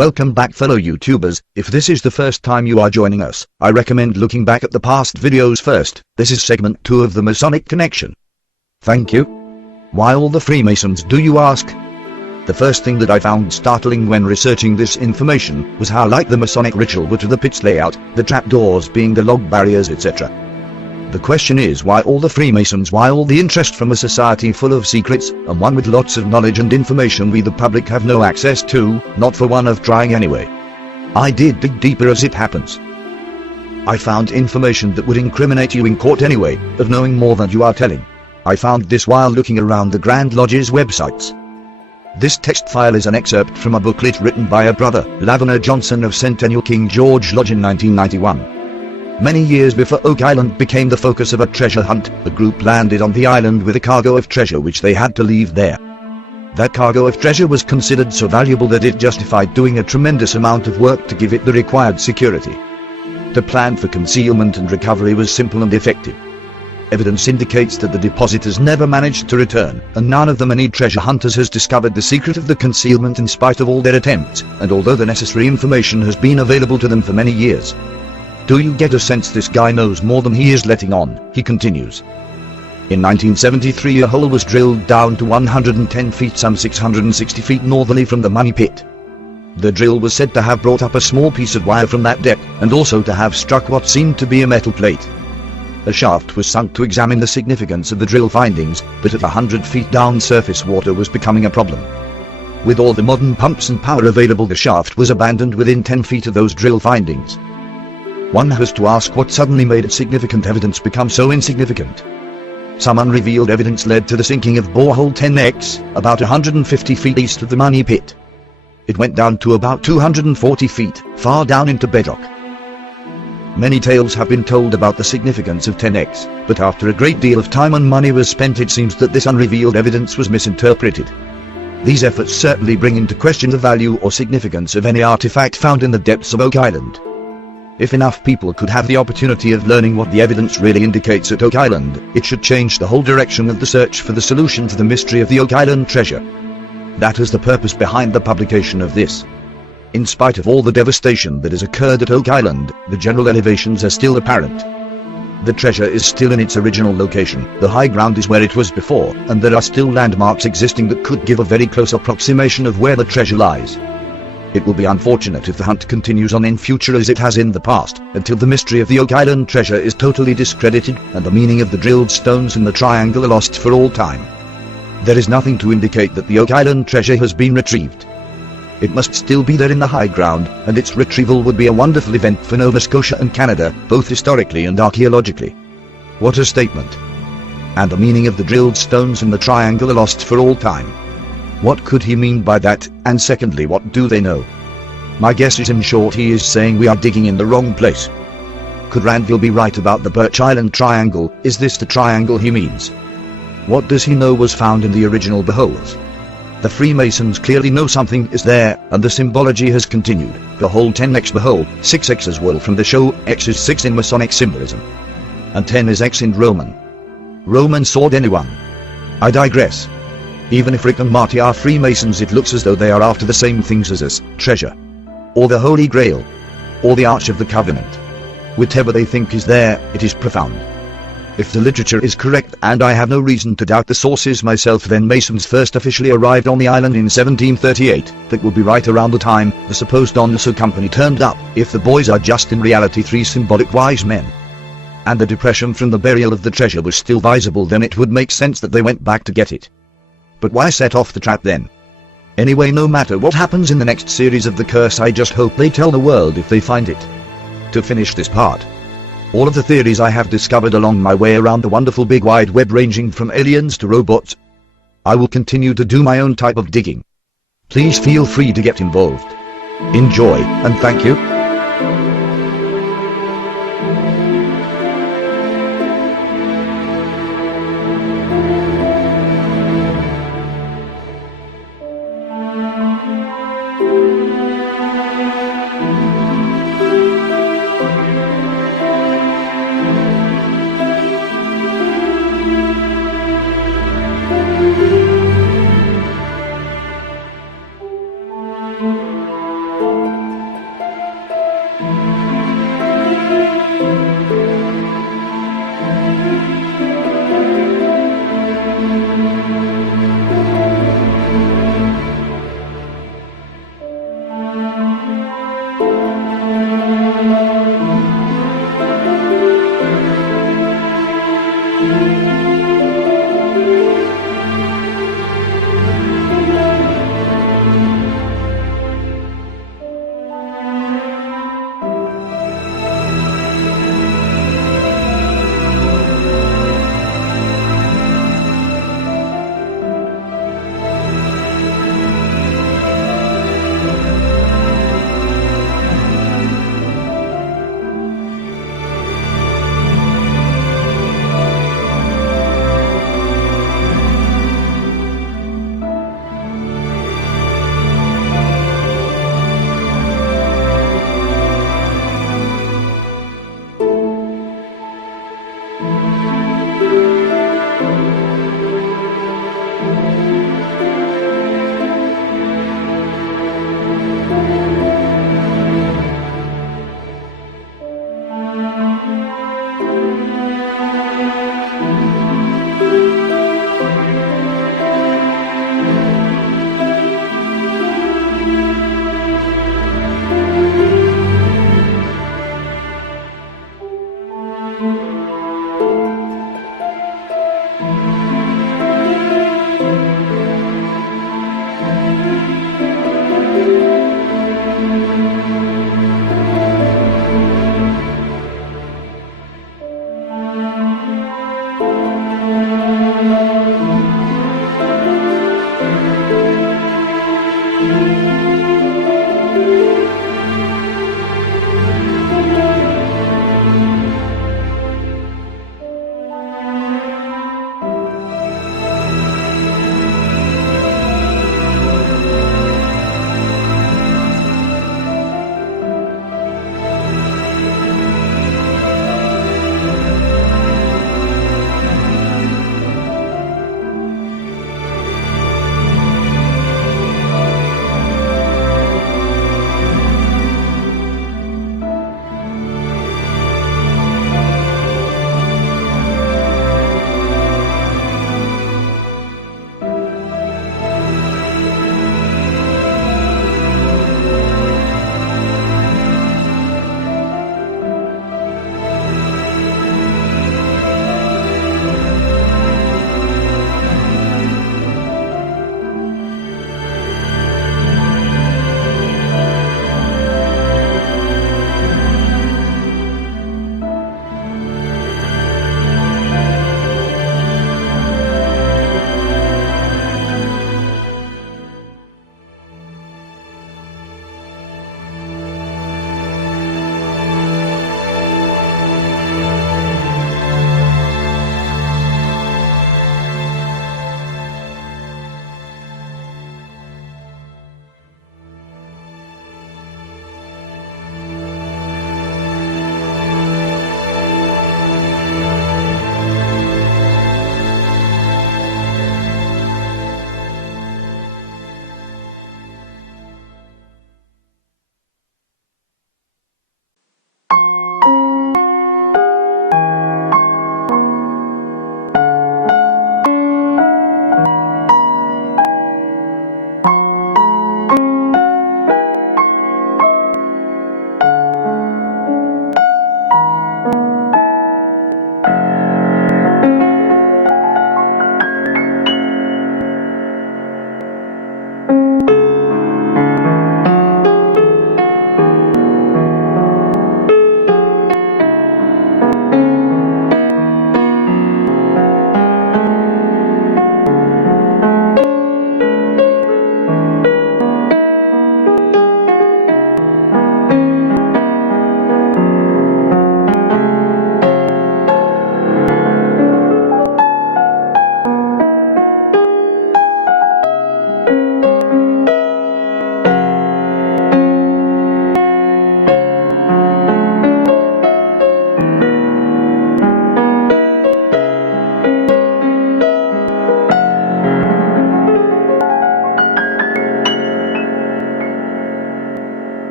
Welcome back fellow YouTubers. If this is the first time you are joining us, I recommend looking back at the past videos first. This is segment 2 of the Masonic Connection. Thank you. Why all the Freemasons, do you ask? The first thing that I found startling when researching this information was how like the Masonic ritual were to the pit's layout, the trapdoors being the log barriers, etc. The question is, why all the Freemasons, why all the interest from a society full of secrets, and one with lots of knowledge and information we the public have no access to, not for one of trying anyway. I did dig deeper as it happens. I found information that would incriminate you in court anyway, of knowing more than you are telling. I found this while looking around the Grand Lodge's websites. This text file is an excerpt from a booklet written by a brother, Lavender Johnson of Centennial King George Lodge in 1991. Many years before Oak Island became the focus of a treasure hunt, the group landed on the island with a cargo of treasure which they had to leave there. That cargo of treasure was considered so valuable that it justified doing a tremendous amount of work to give it the required security. The plan for concealment and recovery was simple and effective. Evidence indicates that the depositors never managed to return, and none of the many treasure hunters has discovered the secret of the concealment in spite of all their attempts, and although the necessary information has been available to them for many years. Do you get a sense this guy knows more than he is letting on? He continues. In 1973 a hole was drilled down to 110 feet, some 660 feet northerly from the money pit. The drill was said to have brought up a small piece of wire from that depth, and also to have struck what seemed to be a metal plate. A shaft was sunk to examine the significance of the drill findings, but at 100 feet down surface water was becoming a problem. With all the modern pumps and power available, the shaft was abandoned within 10 feet of those drill findings. One has to ask what suddenly made its significant evidence become so insignificant. Some unrevealed evidence led to the sinking of borehole 10X, about 150 feet east of the money pit. It went down to about 240 feet, far down into bedrock. Many tales have been told about the significance of 10X, but after a great deal of time and money was spent, it seems that this unrevealed evidence was misinterpreted. These efforts certainly bring into question the value or significance of any artifact found in the depths of Oak Island. If enough people could have the opportunity of learning what the evidence really indicates at Oak Island, it should change the whole direction of the search for the solution to the mystery of the Oak Island treasure. That is the purpose behind the publication of this. In spite of all the devastation that has occurred at Oak Island, the general elevations are still apparent. The treasure is still in its original location, the high ground is where it was before, and there are still landmarks existing that could give a very close approximation of where the treasure lies. It will be unfortunate if the hunt continues on in future as it has in the past, until the mystery of the Oak Island treasure is totally discredited, and the meaning of the drilled stones in the triangle are lost for all time. There is nothing to indicate that the Oak Island treasure has been retrieved. It must still be there in the high ground, and its retrieval would be a wonderful event for Nova Scotia and Canada, both historically and archaeologically. What a statement! And the meaning of the drilled stones in the triangle are lost for all time. What could he mean by that, and secondly, what do they know? My guess is in short he is saying we are digging in the wrong place. Could Randall be right about the Birch Island Triangle? Is this the triangle he means? What does he know was found in the original beholders? The Freemasons clearly know something is there, and the symbology has continued. Behold 10X, behold, 6X as well from the show, X is 6 in Masonic symbolism. And 10 is X in Roman. Roman sword anyone? I digress. Even if Rick and Marty are Freemasons, it looks as though they are after the same things as us, treasure. Or the Holy Grail. Or the Arch of the Covenant. Whatever they think is there, it is profound. If the literature is correct, and I have no reason to doubt the sources myself, then Masons first officially arrived on the island in 1738. That will be right around the time the supposed Don Nassau Company turned up, if the boys are just in reality 3 symbolic wise men. And the depression from the burial of the treasure was still visible, then it would make sense that they went back to get it. But why set off the trap then? Anyway, no matter what happens in the next series of The Curse, I just hope they tell the world if they find it. To finish this part, all of the theories I have discovered along my way around the wonderful big wide web, ranging from aliens to robots, I will continue to do my own type of digging. Please feel free to get involved. Enjoy, and thank you.